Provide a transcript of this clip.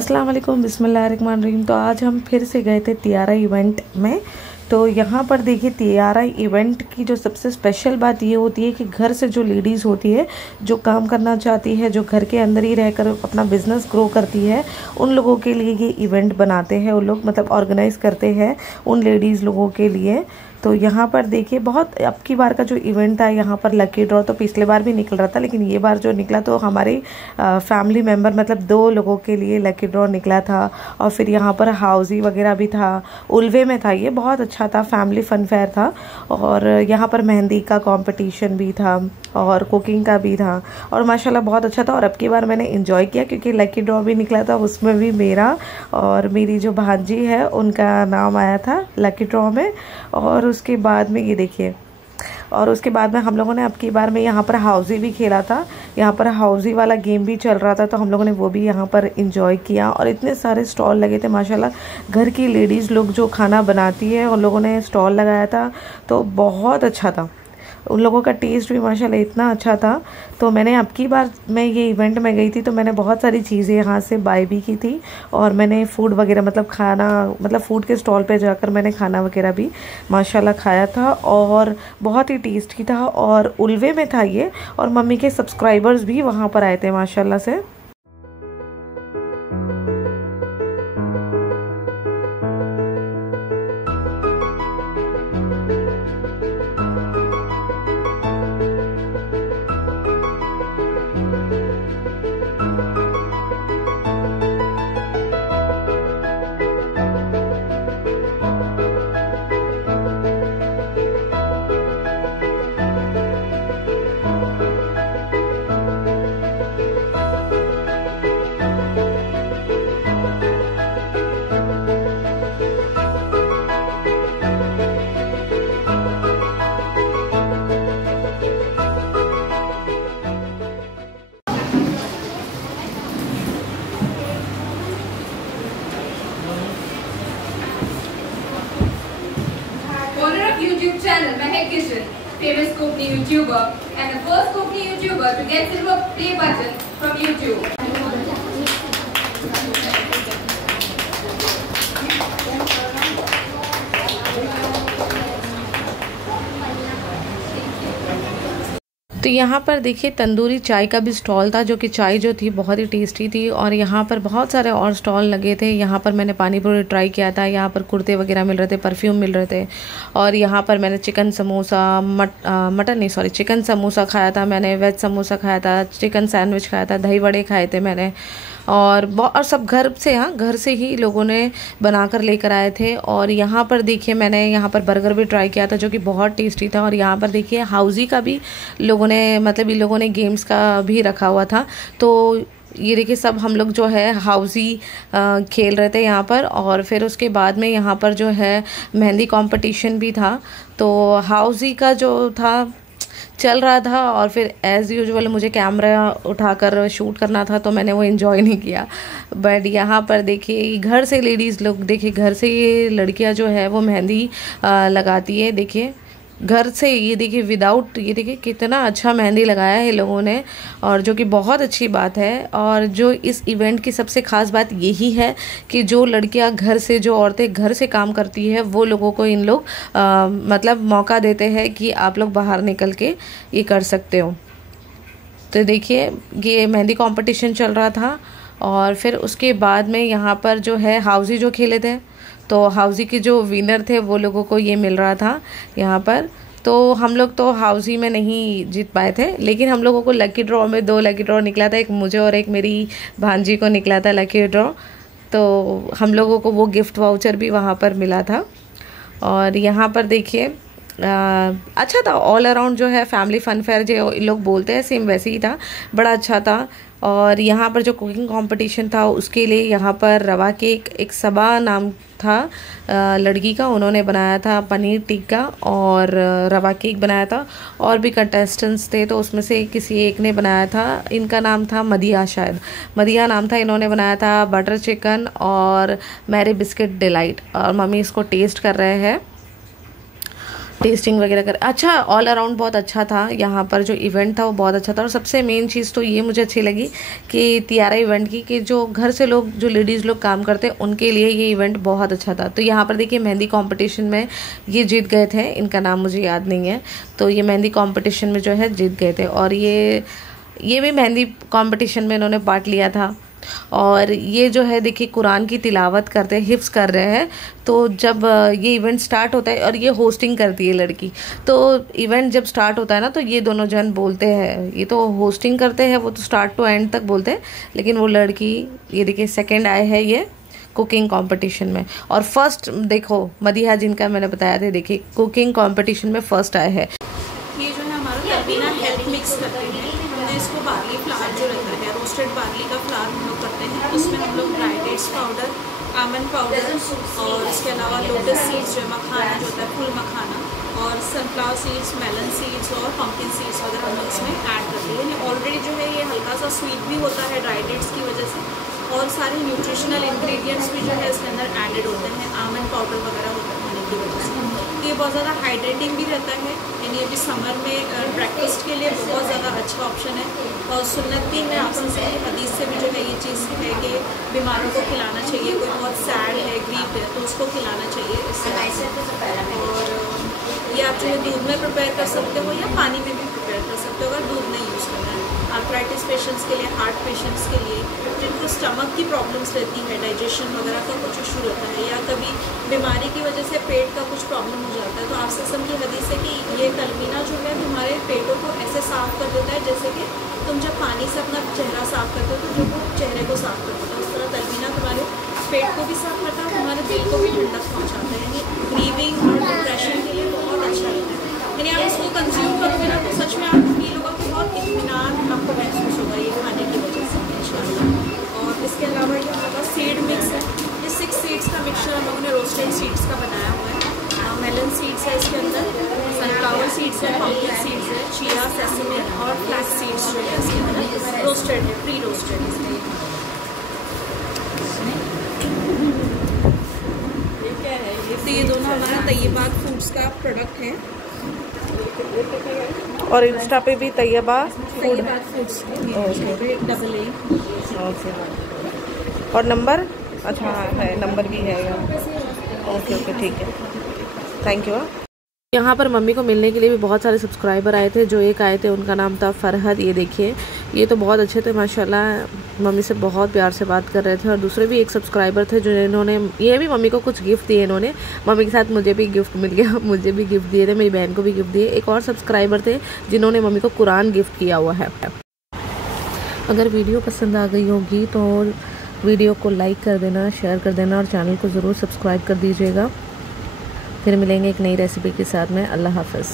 अस्सलाम वालेकुम, बिस्मिल्लाहिर्रहमानिर्रहीम। तो आज हम फिर से गए थे तियारा इवेंट में। तो यहाँ पर देखिए, तियारा इवेंट की जो सबसे स्पेशल बात ये होती है कि घर से जो लेडीज़ होती है, जो काम करना चाहती है, जो घर के अंदर ही रहकर अपना बिजनेस ग्रो करती है, उन लोगों के लिए ये इवेंट बनाते हैं। उन लोग मतलब ऑर्गेनाइज करते हैं उन लेडीज़ लोगों के लिए। तो यहाँ पर देखिए, बहुत अब की बार का जो इवेंट था यहाँ पर लकी ड्रॉ तो पिछले बार भी निकल रहा था, लेकिन ये बार जो निकला तो हमारे फैमिली मेंबर मतलब 2 लोगों के लिए लकी ड्रॉ निकला था। और फिर यहाँ पर हाउजी वगैरह भी था, उल्वे में था। ये बहुत अच्छा था, फैमिली फन फेयर था। और यहाँ पर मेहंदी का कंपटीशन भी था और कुकिंग का भी था, और माशाल्लाह बहुत अच्छा था। और अब की बार मैंने एंजॉय किया क्योंकि लकी ड्रॉ भी निकला था, उसमें भी मेरा और मेरी जो भांजी है उनका नाम आया था लकी ड्रॉ में। और उसके बाद में ये देखिए, और उसके बाद में हम लोगों ने अब की बार में यहाँ पर हाउजी भी खेला था। यहाँ पर हाउजी वाला गेम भी चल रहा था, तो हम लोगों ने वो भी यहाँ पर एंजॉय किया। और इतने सारे स्टॉल लगे थे माशाल्लाह। घर की लेडीज़ लोग जो खाना बनाती है उन लोगों ने स्टॉल लगाया था, तो बहुत अच्छा था। उन लोगों का टेस्ट भी माशाल्लाह इतना अच्छा था। तो मैंने अब की बार मैं ये इवेंट में गई थी, तो मैंने बहुत सारी चीज़ें यहाँ से बाय भी की थी। और मैंने फूड वगैरह मतलब खाना मतलब फूड के स्टॉल पे जाकर मैंने खाना वगैरह भी माशाल्लाह खाया था, और बहुत ही टेस्टी था। और उल्वे में था ये, और मम्मी के सब्सक्राइबर्स भी वहाँ पर आए थे माशाल्लाह से। YouTube channel Mehak Kitchen, famous Kokni YouTuber and the first Kokni YouTuber to get silver play button from YouTube. तो यहाँ पर देखिए, तंदूरी चाय का भी स्टॉल था, जो कि चाय जो थी बहुत ही टेस्टी थी। और यहाँ पर बहुत सारे और स्टॉल लगे थे। यहाँ पर मैंने पानी पूरी ट्राई किया था, यहाँ पर कुर्ते वगैरह मिल रहे थे, परफ्यूम मिल रहे थे। और यहाँ पर मैंने चिकन समोसा चिकन समोसा खाया था मैंने, वेज समोसा खाया था, चिकन सैंडविच खाया था, दही वड़े खाए थे मैंने। और सब घर से ही लोगों ने बनाकर लेकर आए थे। और यहाँ पर देखिए, मैंने यहाँ पर बर्गर भी ट्राई किया था, जो कि बहुत टेस्टी था। और यहाँ पर देखिए, हाउजी का भी लोगों ने मतलब इन लोगों ने गेम्स का भी रखा हुआ था। तो ये देखिए, सब हम लोग जो है हाउजी खेल रहे थे यहाँ पर। और फिर उसके बाद में यहाँ पर जो है मेहंदी कंपटीशन भी था। तो हाउजी का जो था चल रहा था, और फिर एज़ यूजुअल मुझे कैमरा उठाकर शूट करना था, तो मैंने वो एंजॉय नहीं किया। बट यहाँ पर देखिए, घर से लेडीज़ लोग, देखिए घर से ये लड़कियाँ जो है वो मेहंदी लगाती है। देखिए घर से, ये देखिए विदाउट, ये देखिए कितना अच्छा मेहंदी लगाया है लोगों ने, और जो कि बहुत अच्छी बात है। और जो इस इवेंट की सबसे ख़ास बात यही है कि जो लड़कियां घर से, जो औरतें घर से काम करती है, वो लोगों को इन लोग मतलब मौका देते हैं कि आप लोग बाहर निकल के ये कर सकते हो। तो देखिए, ये मेहंदी कंपटीशन चल रहा था। और फिर उसके बाद में यहाँ पर जो है हाउजी जो खेले थे, तो हाउजी के जो विनर थे वो लोगों को ये मिल रहा था यहाँ पर। तो हम लोग तो हाउजी में नहीं जीत पाए थे, लेकिन हम लोगों को लकी ड्रॉ में 2 लकी ड्रॉ निकला था, एक मुझे और एक मेरी भांजी को निकला था लकी ड्रॉ। तो हम लोगों को वो गिफ्ट वाउचर भी वहाँ पर मिला था। और यहाँ पर देखिए, अच्छा था ऑल अराउंड, जो है फैमिली फन फेयर जो लोग बोलते हैं सेम वैसे ही था, बड़ा अच्छा था। और यहाँ पर जो कुकिंग कंपटीशन था उसके लिए यहाँ पर रवा केक, एक सबा नाम था लड़की का, उन्होंने बनाया था पनीर टिक्का और रवा केक बनाया था। और भी कंटेस्टेंट्स थे, तो उसमें से किसी एक ने बनाया था, इनका नाम था मदिया, शायद मदिया नाम था। इन्होंने बनाया था बटर चिकन और मैरी बिस्किट डिलाइट, और मम्मी इसको टेस्ट कर रहे हैं। टेस्टिंग वगैरह कर। अच्छा, ऑल अराउंड बहुत अच्छा था। यहाँ पर जो इवेंट था वो बहुत अच्छा था। और सबसे मेन चीज़ तो ये मुझे अच्छी लगी कि तियारा इवेंट की, कि जो घर से लोग, जो लेडीज़ लोग काम करते हैं उनके लिए ये इवेंट बहुत अच्छा था। तो यहाँ पर देखिए मेहंदी कंपटीशन में ये जीत गए थे, इनका नाम मुझे याद नहीं है। तो ये मेहंदी कंपटीशन में जो है जीत गए थे, और ये भी मेहंदी कंपटीशन में इन्होंने पार्ट लिया था। और ये जो है देखिए कुरान की तिलावत करते हैं, हिफ्स कर रहे हैं। तो जब ये इवेंट स्टार्ट होता है, और ये होस्टिंग करती है लड़की, तो इवेंट जब स्टार्ट होता है ना, तो ये दोनों जन बोलते हैं, ये तो होस्टिंग करते हैं, वो तो स्टार्ट टू एंड तक बोलते हैं, लेकिन वो लड़की ये देखिए सेकंड आए है ये कुकिंग कंपटीशन में। और फर्स्ट देखो मदीहा, जिनका मैंने बताया था, देखिए कुकिंग कंपटीशन में फर्स्ट आए हैं। ये जो है हमारा तलबीना हेल्थ मिक्स करते हैं। हमने इसको बार्ली फ्लावर जो रहता है, रोस्टेड बार्ली का फ्लावर हम लोग करते हैं। उसमें हम लोग dry dates powder, almond powder, और इसके अलावा लोटस सीड्स जो मखाना जो होता है, फुल मखाना, और सनफ्लावर सीड्स, मेलन सीड्स और पम्पकिन सीड्स वगैरह हम लोग इसमें ऐड करते हैं। ऑलरेडी जो है ये हल्का सा स्वीट भी होता है ड्राई डेट्स की वजह से, और सारे न्यूट्रिशनल इंग्रेडिएंट्स भी जो है इसके अंदर एडेड होते हैं, आमंड पाउडर वगैरह होता है होने की वजह से। ये बहुत ज़्यादा हाइड्रेटिंग भी रहता है, यानी अभी समर में ब्रेकफास्ट के लिए बहुत ज़्यादा अच्छा ऑप्शन है। और सुन्नत भी है, आप हदीस से भी जो है ये चीज़ है कि बीमारों को खिलाना चाहिए। कोई बहुत सैड है, ग्रीफ है, तो उसको खिलाना चाहिए इससे। और ये आप जो है दूध में प्रिपेयर कर सकते हो या पानी में भी प्रिपेयर कर सकते हो, अगर दूध नहीं यूज़ करना है। आर्थराइटिस पेशेंट्स के लिए, हार्ट पेशेंट्स के लिए, जिनको स्टमक की प्रॉब्लम्स रहती है, डाइजेशन वगैरह का कुछ इशू रहता है, या कभी बीमारी की वजह से पेट का कुछ प्रॉब्लम हो जाता है, तो आप सल्लल्लाहु अलैहि वसल्लम की हदीस है कि ये तलबीना जो है तुम्हारे पेटों को ऐसे साफ़ कर देता है जैसे कि तुम जब पानी से अपना चेहरा साफ़ करते हो तो जो वो चेहरे को साफ़ कर देता है, उस तरह तलबीना तुम्हारे पेट को भी साफ़ करता है, तुम्हारे दिल को भी ठंडक पहुँचाता है। यानी ब्रीविंग और डिप्रेशन के लिए बहुत अच्छा रहता है। यानी आप इसको कंज्यूम करोगे ना तो सच में आपको फील होगा कि बहुत इत्मीनान आपको महसूस होगा ये खाने की वजह से इंशाल्लाह। और इसके अलावा ये हमारा सीड मिक्स है। ये 6 सीड्स का मिक्सचर हम लोगों ने रोस्टेड सीड्स का बनाया हुआ है। मेलन सीड्स है इसके अंदर, सनफ्लावर सीड्स है, पम्पकिन सीड्स है, चिया, सेसमे और फ्लैक्स सीड्स जो है इसके अंदर रोस्टेड है, प्री रोस्टेड है। तो ये दोनों हमारा तैयबात फूड्स का प्रोडक्ट है। और इंस्टा पे भी तैयबा फूड, ओके। और नंबर अच्छा है, नंबर भी है यहाँ। ओके ठीक है, थैंक यू। यहाँ पर मम्मी को मिलने के लिए भी बहुत सारे सब्सक्राइबर आए थे। जो एक आए थे उनका नाम था फरहद। ये देखिए, ये तो बहुत अच्छे थे माशाल्लाह, मम्मी से बहुत प्यार से बात कर रहे थे। और दूसरे भी एक सब्सक्राइबर थे जो इन्होंने, ये भी मम्मी को कुछ गिफ्ट दिए इन्होंने। मम्मी के साथ मुझे भी गिफ्ट मिल गया, मुझे भी गिफ्ट दिए थे, मेरी बहन को भी गिफ्ट दिए। एक और सब्सक्राइबर थे जिन्होंने मम्मी को कुरान गिफ्ट किया हुआ है। अगर वीडियो पसंद आ गई होगी तो वीडियो को लाइक कर देना, शेयर कर देना, और चैनल को ज़रूर सब्सक्राइब कर दीजिएगा। फिर मिलेंगे एक नई रेसिपी के साथ में। अल्लाह हाफ़िज़।